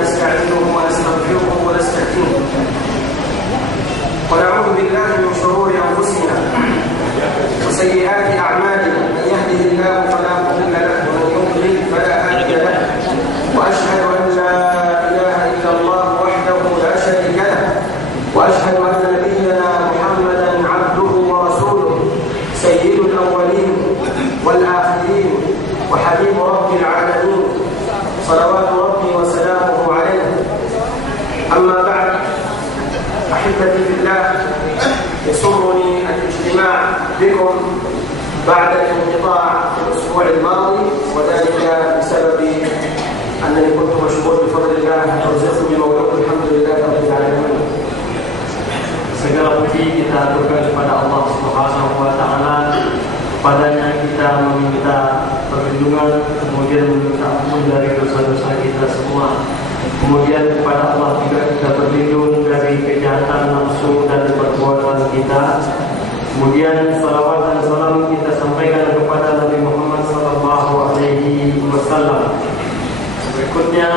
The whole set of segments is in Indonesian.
ونستعينه ونستغفره ونستهديه ونعوذ بالله من شرور أنفسنا وسيئات أعمالنا. من يهده الله فلا مضل له ومن يضلل فلا هادي له وأشهد أن لا إله إلا الله وحده لا شريك له وأشهد أن نبينا محمدا عبده ورسوله سيد الأولين والآخرين وحبيب رب العالمين صلوات ربي وسلامه عليه. أما بعد، أحبتي في الله، يسرني الاجتماع بكم بعد الانقطاع في الأسبوع الماضي، وذلك بسبب أنني كنت مشغول بفضل الله ورزقت بمولود الحمد لله رب العالمين. Segala puji kita aturkan kepada Allah Subhanahu wa taala. Padanya kita meminta perlindungan, kemudian meminta ampun dari dosa-dosa kita semua. Kemudian kepada Allah juga kita berlindung dari kejahatan nafsu dan perbuatan kita. Kemudian salawat dan salam kita sampaikan kepada Nabi Muhammad sallallahu alaihi wasallam. Berikutnya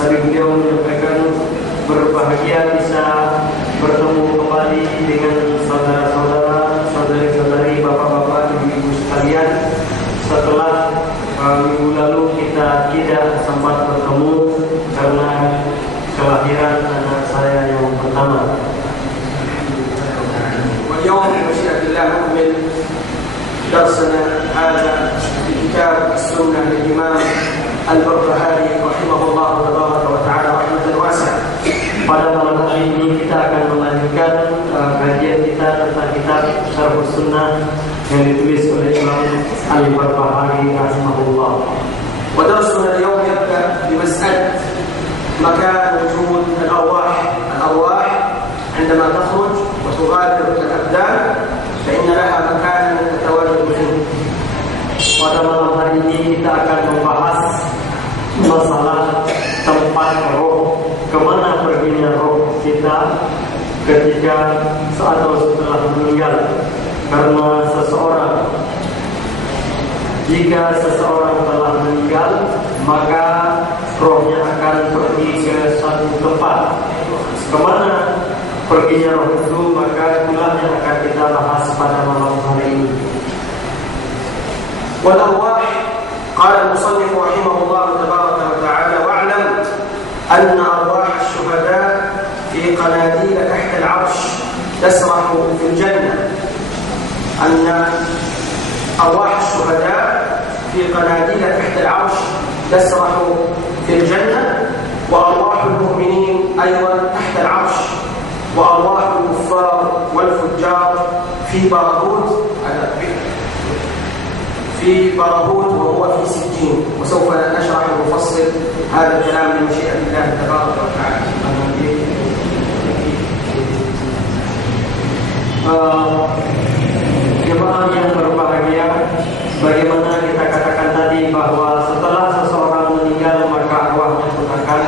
tadi beliau menyampaikan berbahagia bisa bertemu kembali dengan saudara-saudara, saudari-saudari, bapak-bapak, ibu-ibu sekalian. Setelah minggu lalu kita tidak sempat bertemu karena kelahiran anak saya yang pertama. واليوم بمشيئة الله نكمل درسنا هذا في كتاب السنة للإمام البربهاري رحمه الله تبارك وتعالى رحمة واسعة. Pada malam hari ini kita akan melanjutkan kajian kita tentang kitab Syarh Sunnah yang ditulis oleh Imam Al-Barbahari rahimahullah. ودرسنا اليوم يبدأ بمسألة مكان وجود الأرواح عندما تخرج وتغادر الأبدان فإن لها مكان تتواجد فيه. Pada malam hari ini kita akan membahas masalah tempat roh, kemana perginya roh kita ketika atau setelah meninggal. Karena jika seseorang telah meninggal, maka rohnya akan pergi ke satu tempat. Kemana perginya roh itu, maka itulah yang akan kita bahas pada malam hari ini. والأرواح قال المصنف رحمه الله تبارك وتعالى: واعلم أن أرواح الشهداء في قناديل تحت العرش تسرح في الجنة. أن أرواح الشهداء في قناديل تحت العرش تسرح في الجنة، وأرواح المؤمنين أيضا تحت العرش، وأرواح الكفار والفجار في باروت وهو في سجين. وسوف نشرح ونفصل هذا الكلام بمشيئة الله تبارك وتعالى. Jemaah yang berbahagia, bagaimana kita katakan tadi bahwa setelah seseorang meninggal maka arwahnya pun akan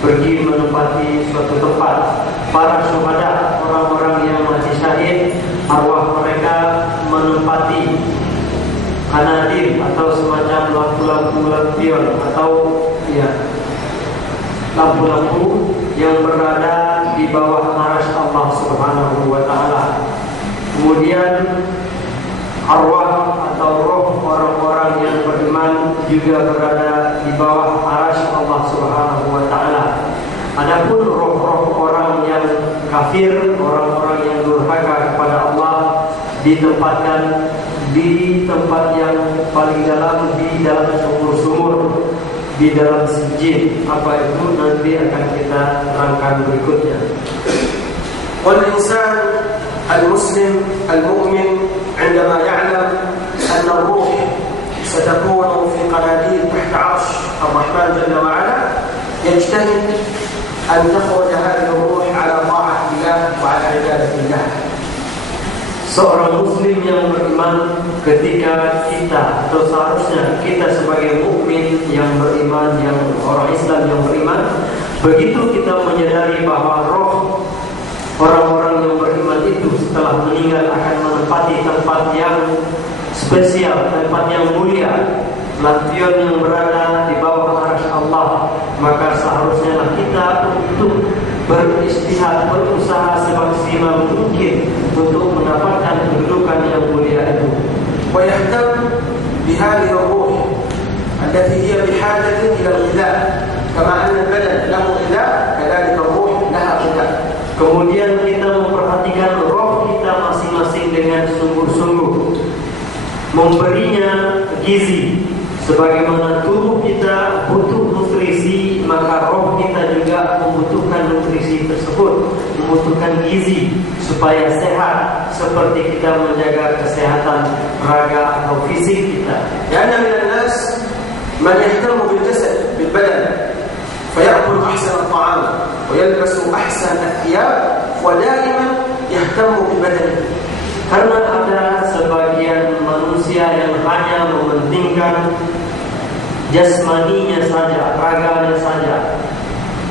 pergi menempati suatu tempat. Para syuhada, orang-orang yang mati syahid, arwah mereka menempati kanadil atau semacam lampu-lampu lampion atau lampu-lampu yang berada di bawah arsy Allah Subhanahu wa taala. Kemudian arwah atau roh orang-orang yang beriman juga berada di bawah arsy Allah Subhanahu wa taala. Adapun roh-roh orang yang kafir, orang-orang yang durhaka kepada Allah, ditempatkan di tempat yang paling dalam, di dalam sumur-sumur, di dalam sijin. Apa itu nanti akan kita terangkan berikutnya. والإنسان المسلم المؤمن عندما يعلم أن الروح ستكون في قناديل تحت عرش الرحمن جل وعلا يجتهد أن تخرج هذه الروح على طاعة الله وعلى عبادة الله. Seorang muslim yang beriman, ketika kita atau seharusnya kita sebagai mukmin yang beriman, yang orang Islam yang beriman, begitu kita menyadari bahwa roh orang-orang yang beriman itu setelah meninggal akan menempati tempat yang spesial, tempat yang mulia, lampion yang berada di bawah arsy Allah, maka beristihad, berusaha semaksimal mungkin untuk mendapatkan kedudukan yang mulia itu. ويهتم بهذه الروح التي هي بحاجة إلى الغذاء كما أن البدن له غذاء كذلك الروح لها غذاء. Kemudian kita memperhatikan roh kita masing-masing dengan sungguh-sungguh, memberinya gizi. Sebagaimana tubuh kita butuh nutrisi, maka roh kita juga membutuhkan nutrisi tersebut, membutuhkan gizi supaya sehat, seperti kita menjaga kesehatan raga atau fisik kita. لأن من الناس من يهتم بالجسد بالبدن فيأكل أحسن الطعام ويلبس أحسن الثياب ودائما يهتم ببدنه. Karena ada sebagian manusia yang hanya mementingkan jasmaninya saja, raganya saja.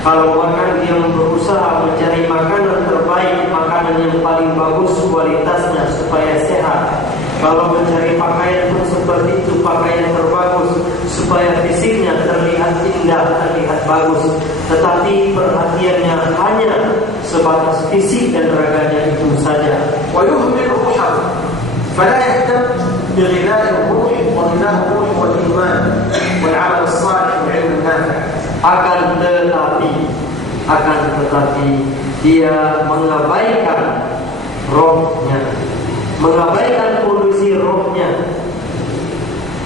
Kalau makan, dia berusaha mencari makanan terbaik, makanan yang paling bagus kualitasnya supaya sehat. Kalau mencari pakaian pun seperti itu, pakaian terbagus supaya fisiknya terlihat indah, terlihat bagus. Tetapi perhatiannya hanya sebatas fisik dan raganya itu saja. ويهمل روحه فلا يهتم بغذاء الروح وغذاء الروح والإيمان والعمل الصالح والعلم النافع. Akan tetapi dia mengabaikan rohnya, mengabaikan kondisi rohnya,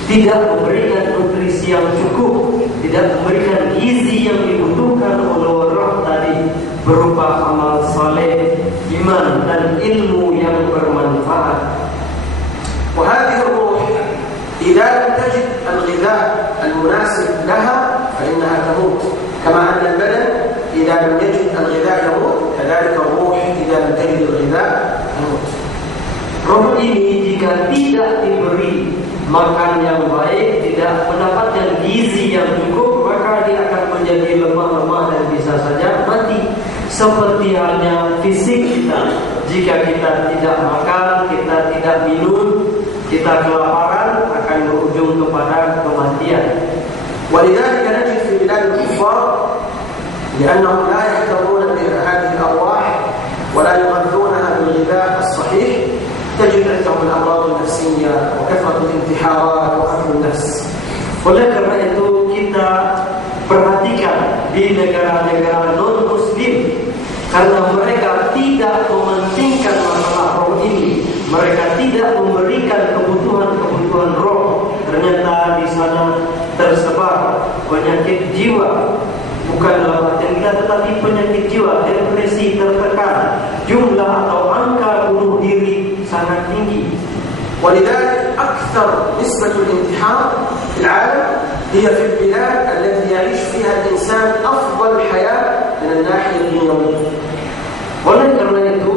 tidak memberikan nutrisi yang cukup, tidak memberikan gizi yang dibutuhkan oleh roh tadi berupa amal saleh, iman dan ilmu yang bermanfaat. وهذه الروح إذا لم تجد الغذاء المناسب لها فإنها تموت كما أن البدن إذا لم يجد الغذاء يموت كذلك الروح إذا لم تجد الغذاء تموت. Roh ini jika tidak diberi makan yang baik, tidak mendapatkan gizi yang cukup, maka dia akan menjadi lemah-lemah dan bisa saja mati. Seperti halnya fisik kita, jika kita tidak makan, kita tidak minum, kita kelaparan, akan berujung kepada kematian. ولذلك نجد في بلاد الكفار لأنهم لا يهتمون بهذه الأرواح ولا يغذونها بالغذاء الصحيح، تجد عندهم الأمراض النفسية وكثرة الانتحارات وقتل النفس. Oleh karena itu kita perhatikan di negara-negara non-Muslim, karena mereka tidak mementingkan masalah roh ini, mereka tidak memberikan kebutuhan roh. Ternyata di sana tersebar penyakit jiwa, bukan dalam artian kita, tetapi penyakit jiwa, depresi, tertekan, jumlah atau angka bunuh diri sangat tinggi. ولذلك أكثر نسبة الانتحار في العالم هي في البلاد التي يعيش فيها الإنسان أفضل الحياة من الناحية الدنيوية. Oleh karena itu,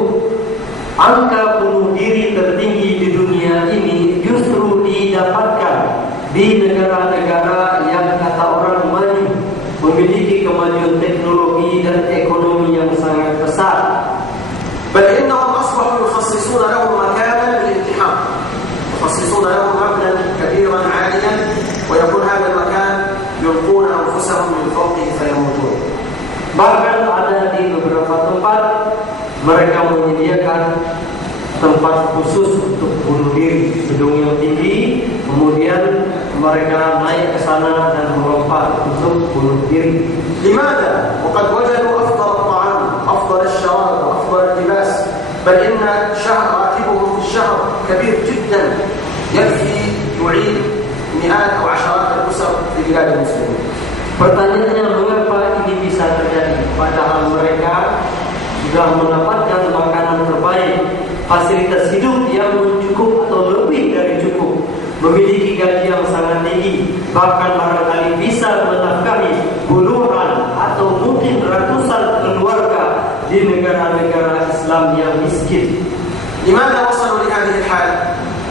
angka bunuh diri tertinggi di dunia ini justru didapatkan di negara-negara yang kata orang maju, memiliki kemajuan teknologi dan ekonomi yang sangat besar. بل إنهم أصبحوا يخصصون لهم مكانا للانتحار، يخصصون لهم مبنى كبيرا عاليا ويكون هذا المكان يلقون أنفسهم من فوقه فيموتون. Bahkan ada di beberapa tempat mereka menyediakan tempat khusus untuk bunuh diri, gedung yang tinggi, kemudian mereka naik ke sana dan melompat untuk bunuh diri. لماذا؟ وقد وجدوا أفضل الطعام، أفضل الشراب، وأفضل اللباس، بل إن راتبهم في الشهر كبير جدا يكفي يعين مئات أو عشرات الأسر في بلاد المسلمين. Pertanyaannya, mengapa ini bisa terjadi? Padahal mereka sudah mendapatkan makanan terbaik, fasilitas hidup yang mencukup atau lebih dari cukup, memiliki gaji yang sangat tinggi, bahkan barangkali bisa menafkahi puluhan atau mungkin ratusan keluarga di negara-negara Islam yang miskin. لماذا وصلوا لهذه الحالة؟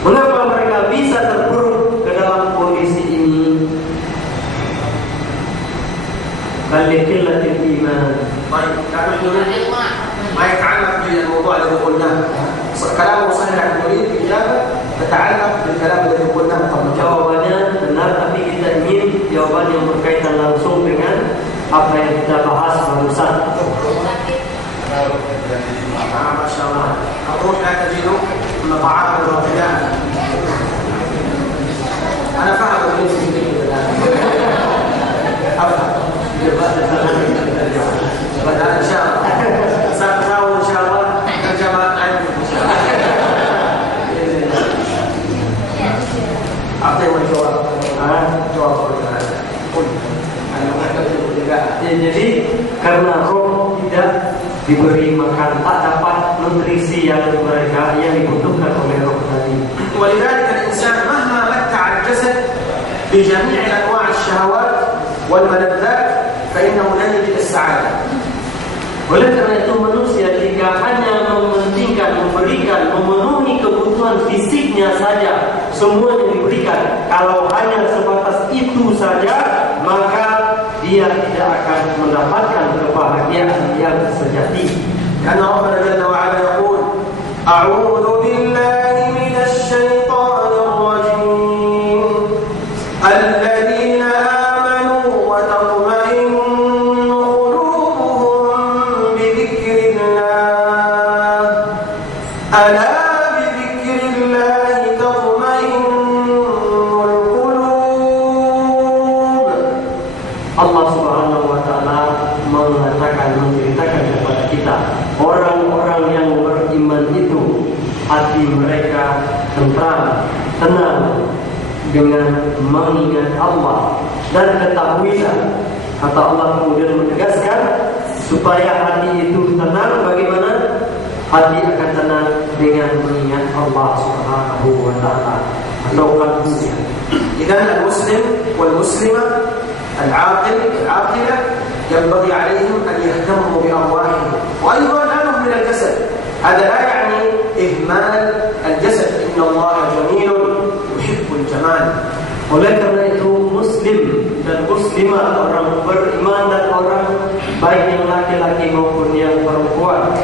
Mengapa mereka bisa terpuruk ke dalam kondisi ini? Qalillatil iman. طيب نحن ما يتعلق بالموضوع الذي قلناه، كلامه صحيح لكن نريد إجابة تتعلق بالكلام الذي قلناه قبل. Jawabannya benar, tapi kita ingin jawaban yang berkaitan langsung dengan apa yang kita bahas barusan. ما شاء الله. الروح لا تجد مطعما وغذاء. أنا فاهم أفهم. إن شاء الله سأحاول إن شاء الله ترجمة عنكم إن شاء الله. أعطيه الجواب. جواب. Jadi karena roh tidak diberi makan, tak dapat nutrisi yang dibutuhkan oleh roh tadi. ولذلك الإنسان مهما متع الجسد بجميع أنواع الشهوات والملذات فإنه لن يجد السعادة. Oleh karena itu manusia jika hanya memberikan, memenuhi kebutuhan fisiknya saja, semuanya diberikan. Kalau hanya sebatas itu saja, maka dia tidak akan mendapatkan kebahagiaan yang sejati. Karena Allah Jalla wa Ala yaqul, A'udzu billahi minasy syaithanir rajim. Alladzina amanu wa tatma'innu qulubuhum bi dzikrillah. Ala bi dzikrillah tatma'innul qulub. Allah Subhanahu wa taala menceritakan kepada kita, orang-orang yang beriman itu hati mereka tenang dengan mengingat Allah, dan ketahuilah, kata Allah kemudian menegaskan supaya hati itu tenang. Bagaimana hati akan tenang? Dengan mengingat Allah Subhanahu wa taala atau qalbunya. Idzan al-muslim wal muslimah العاقلة ينبغي عليهم أن يهتموا بأرواحهم وأيضا لهم من الجسد. هذا لا يعني إهمال الجسد، إن الله جميل يحب الجمال. Oleh karena itu muslim dan muslimah, orang beriman dan orang baik yang laki-laki maupun yang perempuan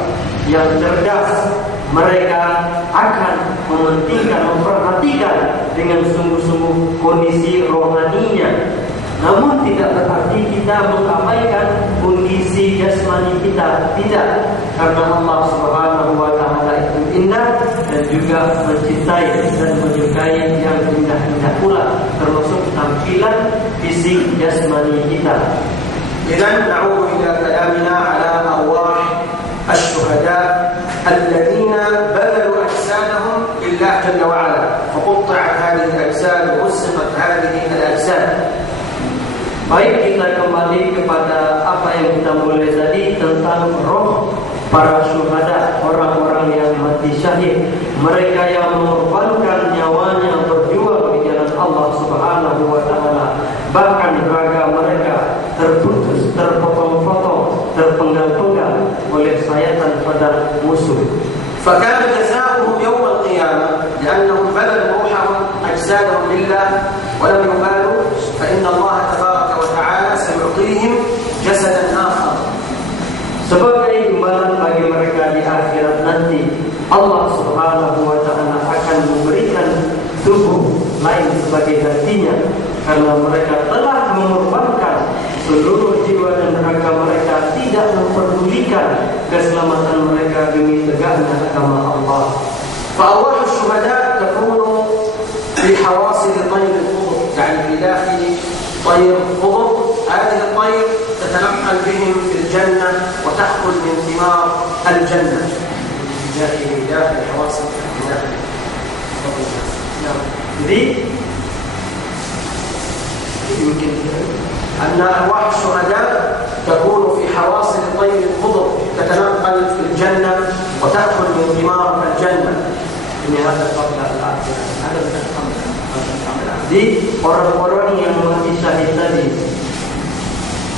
yang cerdas, mereka akan memperhatikan dengan sungguh-sungguh kondisi rohaninya. Namun tidak berarti kita mengabaikan kondisi jasmani kita, tidak, karena Allah Subhanahu wa taala itu indah dan juga mencintai dan menyukai yang indah-indah pula, termasuk tampilan fisik jasmani kita. إذن نعود إلى كلامنا على أرواح الشهداء الذين بذلوا أجسادهم لله جل وعلا، فقطعت هذه الأجساد وقسمت هذه الأجساد. Baik, kita kembali kepada apa yang kita mulai tadi tentang roh para syuhada, orang-orang yang mati syahid, mereka yang mengorbankan nyawanya berjuang di jalan Allah Subhanahu wa taala. Bahkan raga mereka terputus, terpotong-potong, terpenggal-penggal oleh sayatan pada musuh. فكان جزاؤهم يوم القيامة لأنهم بذلوا روحهم أجسادهم لله ولم يبالوا، فإن الله تبارك وتعالى سيعطيهم جسدا آخر. Sebagai imbalan bagi mereka di akhirat nanti, Allah Subhanahu wa taala akan memberikan tubuh lain sebagai gantinya, karena mereka telah mengorbankan seluruh jiwa dan raga mereka, tidak memperdulikan keselamatan mereka demi tegaknya agama Allah. فأرواح الشهداء تكون في حواصل طير الخضر، يعني في داخل طير خضر. هذه الطير تتنقل بهم في الجنة وتأكل من ثمار الجنة داخل حواصل داخل. Jadi يمكن أن أرواح الشهداء تكون في حواصل طير الخضر تتنقل في الجنة وتأكل من ثمار الجنة. Ini ada di orang-orang yang mati syahid tadi,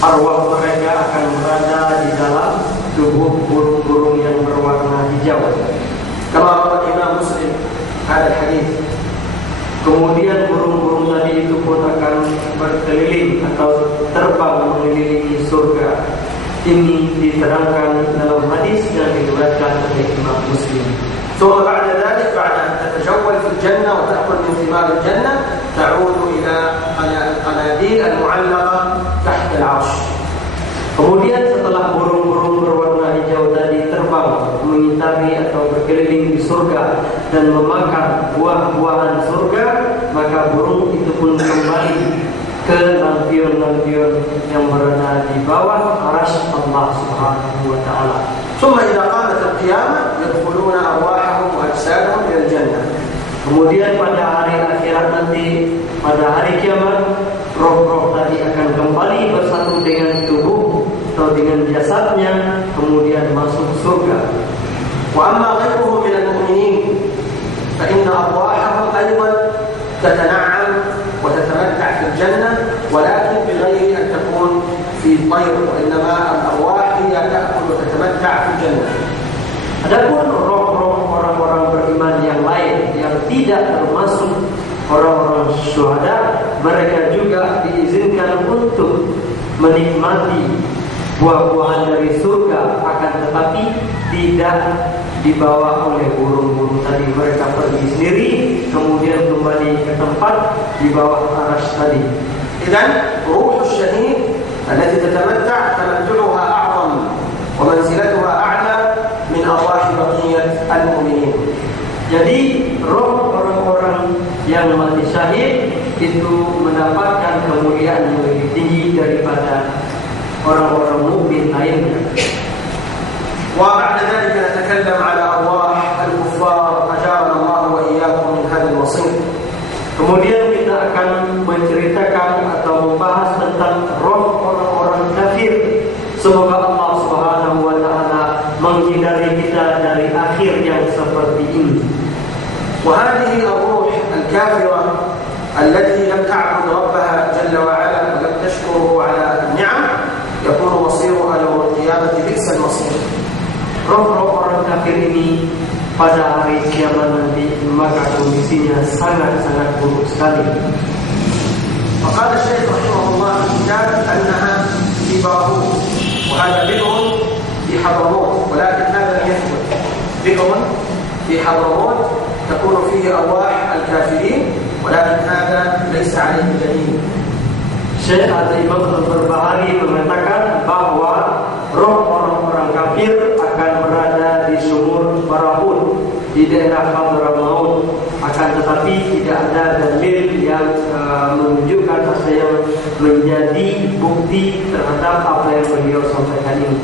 arwah mereka akan berada di dalam tubuh burung-burung yang berwarna hijau. Kama qala Imam Muslim hadal hadis. Kemudian burung-burung tadi itu pun akan berkeliling atau terbang mengelilingi surga. Ini diterangkan dalam hadis yang diriwayatkan oleh Imam Muslim. ثم بعد ذلك بعد أن تتجول في الجنة وتأكل من ثمار الجنة تعود إلى القناديل المعلقة تحت العرش. Kemudian setelah burung-burung berwarna hijau tadi surga dan memakan buah-buahan surga, maka burung itu pun kembali ke lampion-lampion yang berada di bawah arasy Allah Subhanahu wa taala. ثم إذا قامت القيامة يدخلون أرواحهم وأجسادهم إلى الجنة. Kemudian pada hari akhirat nanti, pada hari kiamat, roh-roh tadi akan kembali bersatu dengan tubuh atau dengan jasadnya, kemudian masuk surga. وأما غيرهم من المؤمنين فإن أرواحهم أيضا تتنعم وتتمتع في الجنة، ولكن بغير أن تكون في طير، وإنما الأرواح هي تأكل وتتمتع في الجنة. Adapun roh-roh orang-orang beriman yang lain yang tidak termasuk orang-orang syuhada, mereka juga diizinkan untuk menikmati buah-buahan dari surga, akan tetapi tidak dibawa oleh burung-burung tadi. Mereka pergi sendiri, kemudian kembali ke tempat di bawah arasy tadi. إذن روح الشهيد التي تتمتع تمتعها أعظم ومنزلتها أعلى من أرواح بقية المؤمنين. Jadi roh orang-orang yang mati syahid itu mendapatkan kemuliaan yang lebih tinggi daripada orang-orang mukmin lainnya. وبعد ذلك نتكلم على أرواح الكفار أجارنا الله وإياكم من هذا الوصيف. Kemudian kita akan menceritakan atau membahas tentang roh orang-orang kafir. Semoga Allah Subhanahu wa taala menghindari kita dari akhir yang seperti ini. وهذه الروح الكافرة التي لم تعبد ربها جل وعلا ولم تشكره على النعم يكون مصيرها يوم القيامة بئس المصير. Roh-roh orang kafir ini pada hari kiamat nanti maka kondisinya sangat-sangat buruk sekali. فقال الشيخ رحمه الله في الكتاب أنها في باروت، وهذا بئر في حضرموت، ولكن هذا لم يثبت. بئر في حضرموت تكون فيه أرواح الكافرين، ولكن هذا ليس عليه دليل. Syekh Al-Imam Al-Barbahari mengatakan bahwa roh orang-orang kafir akan berada di sumur Barahun di daerah Hadramaut, akan tetapi tidak ada dalil yang menunjukkan bahwa menjadi bukti terhadap apa yang beliau sampaikan ini.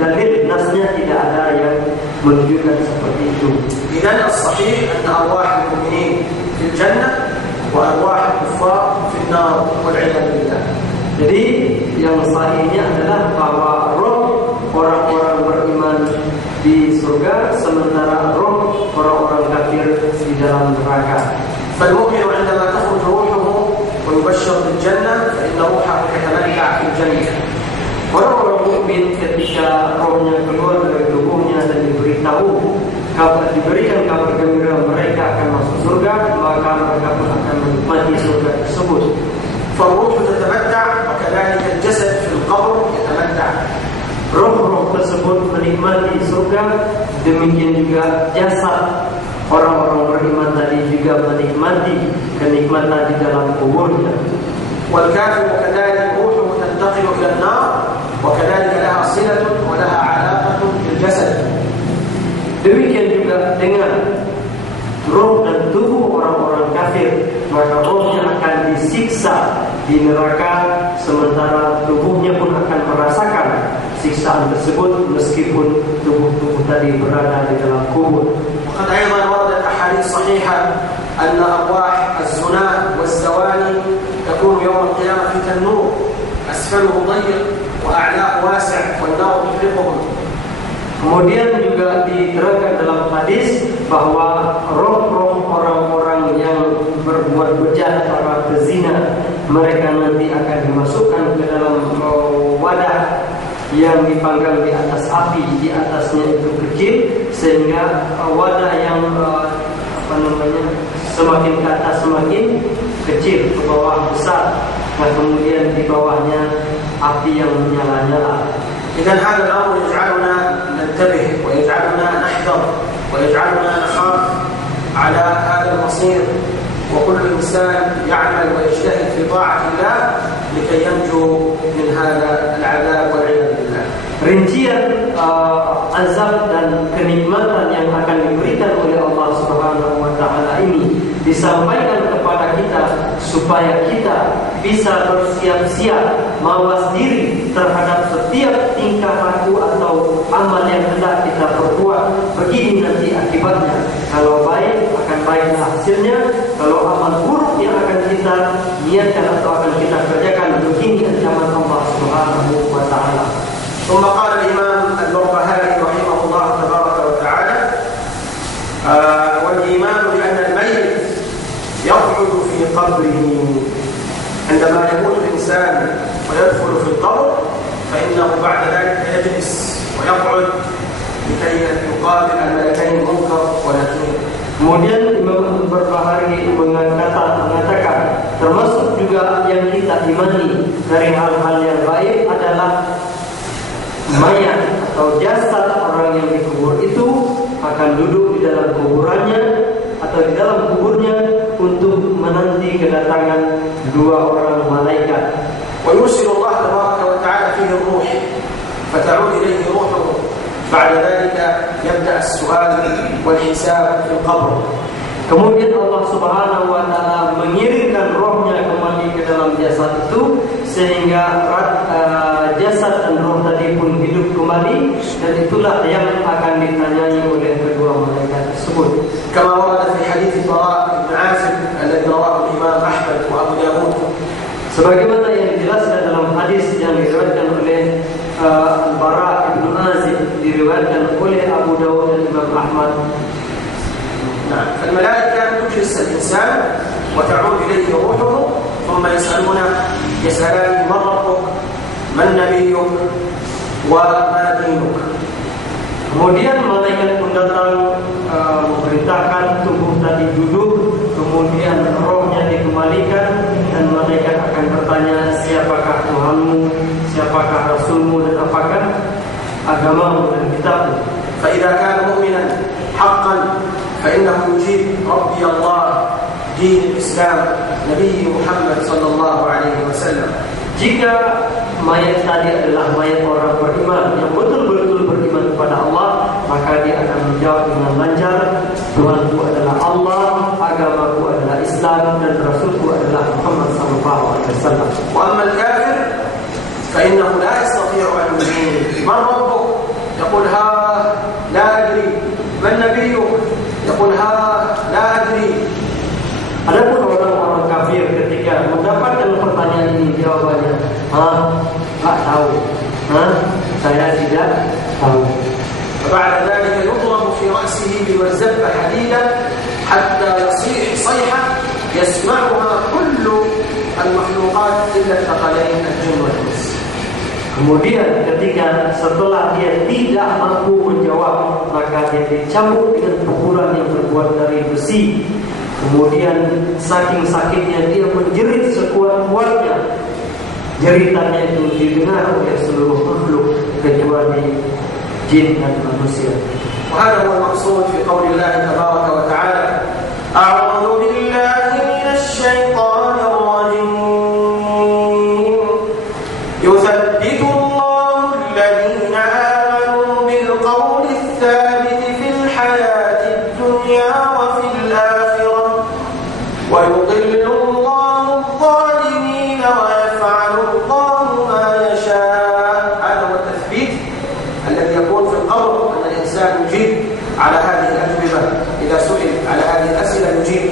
Dalil nasnya tidak ada yang menunjukkan seperti itu. إذن الصحيح أن أرواح المؤمنين في الجنة وأرواح الكفار في النار والعياذ بالله. Jadi yang sahihnya adalah bahwa roh orang-orang beriman di surga, sementara roh orang-orang kafir di dalam neraka. فالمؤمن عندما تخرج روحه ويبشر بالجنة فإن روحه تتمتع في الجنة. Orang-orang mukmin ketika rohnya keluar dari tubuhnya dan diberikan kabar gembira mereka akan masuk surga, maka mereka pun akan menikmati surga tersebut. فالروح تتمتع وكذلك الجسد في القبر يتمتع. Roh-roh tersebut menikmati surga, demikian juga jasad orang-orang beriman tadi juga menikmati kenikmatan di dalam kuburnya. والكافر كذلك روحه تنتقل إلى النار وكذلك لها صلة ولها علاقة بالجسد. Demikian juga dengan roh dan tubuh orang-orang kafir, maka rohnya akan disiksa di neraka, sementara tubuhnya pun akan merasakan siksaan tersebut meskipun tubuh-tubuh tadi berada di dalam kubur. وقد أيضا وردت أحاديث صحيحة أن أرواح الزنا والزواني تكون يوم القيامة في تنور أسفله ضيق وأعلاه واسع والنار تحرقهم. Kemudian juga diterangkan dalam hadis bahwa roh-roh orang-orang yang berbuat bejat, para pezina, mereka nanti akan dimasukkan ke dalam wadah yang dipanggang di atas api, di atasnya itu kecil, sehingga wadah yang semakin ke atas semakin kecil, ke bawah besar, dan kemudian di bawahnya api yang menyala-nyala. إذن هذا الأمر يجعلنا ننتبه ويجعلنا نحذر ويجعلنا نخاف على هذا المصير، وكل إنسان يعمل ويجتهد في طاعة الله لكي ينجو من هذا العذاب والعياذ بالله. Rincian azab dan kenikmatan yang akan diberikan disampaikan kepada kita supaya kita bisa bersiap-siap mawas diri terhadap setiap tingkah laku atau amal yang hendak kita perbuat. Begini nanti akibatnya, kalau baik akan baiklah hasilnya, kalau amal buruk yang akan kita niatkan atau akan kita kerjakan, begini ancaman Allah Subhanahu wa taala. ثم قال الإمام البربهاري رحمه الله تبارك وتعالى والإيمان بأن الميت يقعد في قبره. عندما يموت الإنسان ويدخل في القبر فإنه بعد ذلك يجلس ويقعد لكي يقابل الملكين المنكر ونكير. Kemudian Imam Al-Barbahari mengatakan termasuk juga yang kita imani dari hal-hal yang baik adalah mayat atau jasad orang yang dikubur itu akan duduk di dalam kuburannya atau di dalam kuburnya untuk menanti kedatangan dua orang malaikat. ويرسل الله تبارك وتعالى فيه الروح فتعود إليه روحه. بعد ذلك يبدأ السؤال والحساب في القبر. Kemudian Allah Subhanahu wa taala mengirimkan rohnya kembali ke dalam jasad itu sehingga jasad dan roh tadi pun hidup kembali, dan itulah yang akan ditanyai oleh kedua malaikat tersebut. كما ورد في حديث البراء بن عازب الذي رواه الإمام أحمد وأبو داود. Sebagaimana yang dijelaskan dalam hadis yang diriwayatkan oleh Al-Bara bin Azib, diriwayatkan oleh Abu Dawud dan Imam Ahmad. فالملائكة تجلس الإنسان وتعود إليه روحه ثم يسألان من ربك من نبيك وما دينك. Kemudian malaikat pun datang memerintahkan tubuh tadi duduk, kemudian rohnya dikembalikan dan malaikat akan bertanya, siapakah Tuhanmu, siapakah Rasulmu, dan apakah agamamu dan kitabmu. فإذا كان مؤمنا حقا فإنه يجيب ربي الله دين الإسلام نبي محمد صلى الله عليه وسلم. Jika mayat tadi adalah mayat orang beriman yang betul-betul beriman kepada Allah, maka dia akan menjawab dengan lancar, Tuhanku adalah Allah, agamaku adalah Islam, dan Rasulku adalah Muhammad sallallahu alaihi wasallam. وأما الكافر فإنه لا يستطيع أن يجيب من ربك يقول ها لا أدري من نبيك يقول ها لا أدري. Adapun orang-orang kafir ketika mendapatkan pertanyaan ini jawabannya, tak tahu, saya tidak tahu. فبعد ذلك يضرب في رأسه بمرزبة حديدة حتى يصيح صيحة يسمعها كل المخلوقات إلا الثقلين الجن والإنس. Kemudian ketika setelah dia tidak mampu menjawab, maka dia dicambuk dengan pukulan yang terbuat dari besi. Kemudian saking sakitnya dia menjerit sekuat-kuatnya. Jeritannya itu didengar oleh seluruh makhluk kecuali jin dan manusia. وهذا هو المقصود في قول الله تبارك وتعالى أعوذ بالله من الشيطان الرجيم يثبت الله الذين آمنوا بالقول الثابت في الحياة الدنيا وفي الآخرة ويضل الله الظالمين ويفعل الله ما يشاء. هذا هو التثبيت الذي يكون في القبر، أن الإنسان يجيب على هذه الأجوبة إذا سئل على هذه الأسئلة يجيب.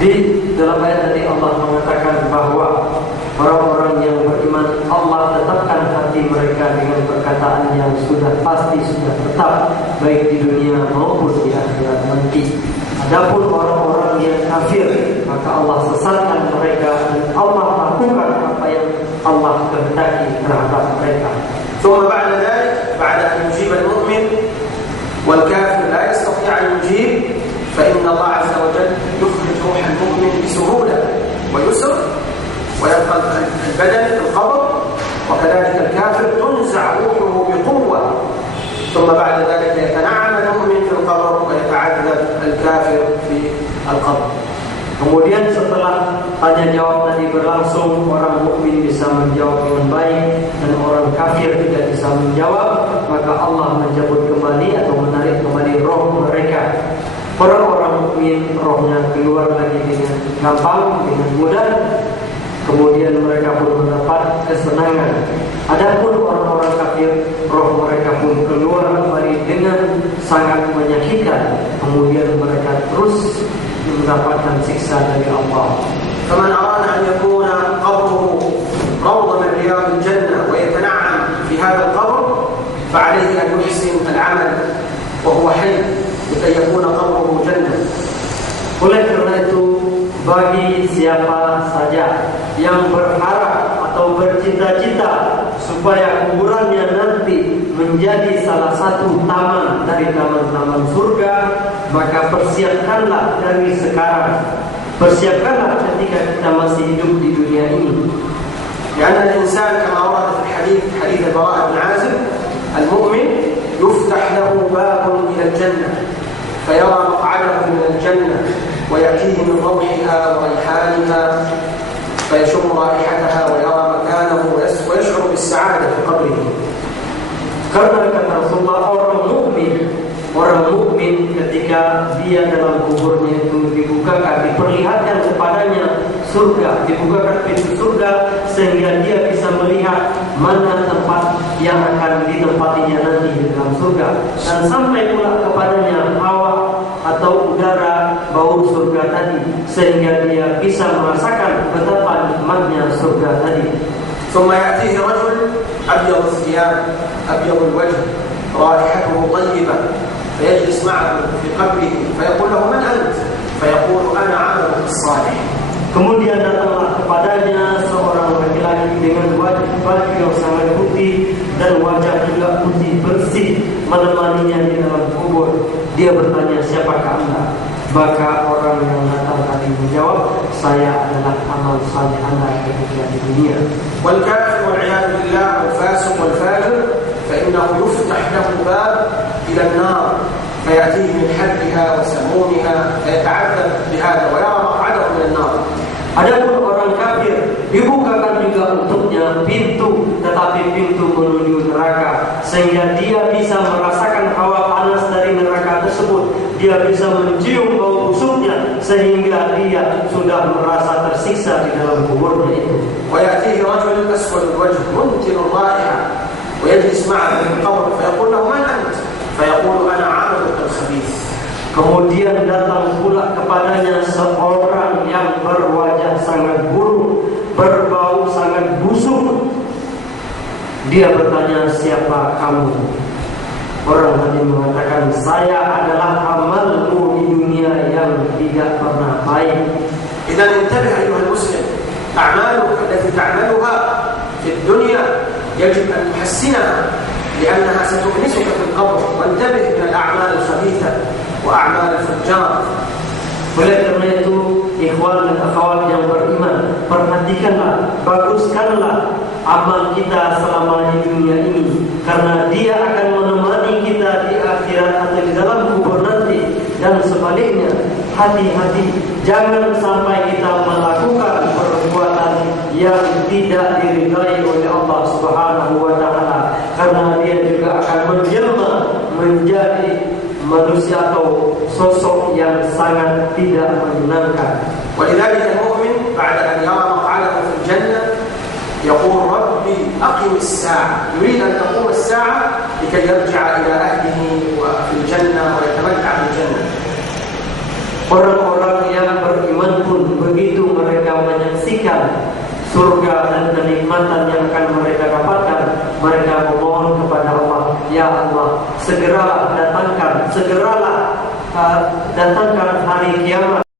Di dalam ayat tadi Allah mengatakan bahwa orang-orang yang beriman Allah tetapkan hati mereka dengan perkataan yang sudah pasti, sudah tetap, baik di dunia maupun di akhirat nanti. Adapun orang-orang yang kafir, maka Allah sesatkan mereka dan Allah lakukan apa yang Allah kehendaki terhadap mereka. ثم بعد ذلك بعد أن يجيب المؤمن والكافر لا يستطيع أن يجيب فإن الله عز وجل يخرج روح المؤمن بسهولة ويسر ويبقى البدن في القبر، وكذلك الكافر تنزع روحه بقوة. ثم بعد ذلك يتنعم المؤمن في القبر ويتعذب الكافر في القبر. Kemudian setelah tanya jawab tadi berlangsung, orang mukmin bisa menjawab dengan baik dan orang kafir tidak bisa menjawab, maka Allah mencabut kembali atau menarik kembali roh mereka. Orang-orang mukmin rohnya keluar gampang, dengan mudah. Kemudian mereka pun mendapat kesenangan. Adapun orang-orang kafir, roh mereka pun keluar kembali dengan sangat menyakitkan. Kemudian mereka terus mendapatkan siksa dari Allah. فمن أراد أن يكون قبره روضة من رياض الجنة ويتنعم في هذا القبر فعليه أن يحسن العمل وهو حي لكي يكون قبره جنة. Oleh karena itu, bagi siapa saja yang berharap atau bercita-cita supaya kuburannya nanti menjadi salah satu taman dari taman-taman surga, maka persiapkanlah dari sekarang. Persiapkanlah ketika kita masih hidup di dunia ini. لأن الإنسان كما ورد في الحديث حديث البراء بن عازب المؤمن يفتح له باب إلى الجنة فيرى مقعده من الجنة ويأتيه من روحها وريحانها فيشم رائحتها ويرى مكانه ويشعر بالسعادة في قبره. Karena kata Rasulullah, orang mukmin ketika dia dalam kuburnya itu dibukakan, diperlihatkan kepadanya surga, dibukakan pintu surga sehingga dia bisa melihat mana tempat yang akan ditempatinya nanti di dalam surga, dan sampai pula kepadanya hawa atau udara bau surga tadi sehingga dia bisa merasakan betapa nikmatnya surga tadi. ثم يأتيه رجل أبيض الثياب أبيض الوجه رائحته طيبة فيجلس معه في قبره فيقول له من أنت؟ فيقول أنا عملك الصالح. Kemudian datanglah kepadanya seorang laki-laki dengan baju yang sangat putih dan wajah juga putih bersih menemaninya di dalam kubur. Dia bertanya, siapakah Anda? Maka orang yang datang tadi menjawab, saya adalah amal saleh Anda ketika di dunia. والكافر والعياذ بالله والفاسق والفاجر فإنه يفتح له باب إلى النار فيأتيه من حرها وسمومها فيتعذب بهذا ويرى مقعده من النار. Adapun orang kafir dibukakan juga untuknya pintu, tetapi pintu menuju neraka sehingga dia bisa merasakan hawa panas dari neraka tersebut. Dia bisa mencium bau busuknya sehingga dia sudah merasa tersiksa di dalam kuburnya itu. ويأتيه رجل أسود الوجه منتن الرائحة ويجلس معه في القبر فيقول له من أنت؟ فيقول أنا عملك الخبيث. Kemudian datang pula kepadanya seorang yang berwajah sangat buruk, berbau sangat busuk. Dia bertanya, siapa kamu? Orang tadi mengatakan, saya adalah amalmu di dunia yang tidak pernah baik. إذا انتبه أيها المسلم، أعمالك التي تعملها في الدنيا يجب أن تحسنها لأنها ستؤنسك في القبر، وانتبه من الأعمال الخبيثة وأعمال الفجار. Oleh karena itu, ikhwan dan akhwat yang beriman, perhatikanlah, baguskanlah amal kita selama di dunia ini, karena dia akan menemani kita di akhirat atau di dalam kubur nanti. Dan sebaliknya, hati-hati, jangan sampai kita melakukan perbuatan yang tidak diridai oleh Allah Subhanahu wa Ta'ala, karena dia juga akan menjelma menjadi manusia atau sosok yang sangat tidak menyenangkan. ولذلك المؤمن بعد أن يرى مقعده في الجنة يقول ربي أقم الساعة، يريد أن تقوم الساعة لكي يرجع إلى أهله وفي الجنة ويتمتع بالجنة. Orang-orang yang beriman pun begitu mereka menyaksikan surga dan kenikmatan yang akan mereka dapatkan, mereka memohon kepada Allah, ya Allah, segeralah datangkan hari kiamat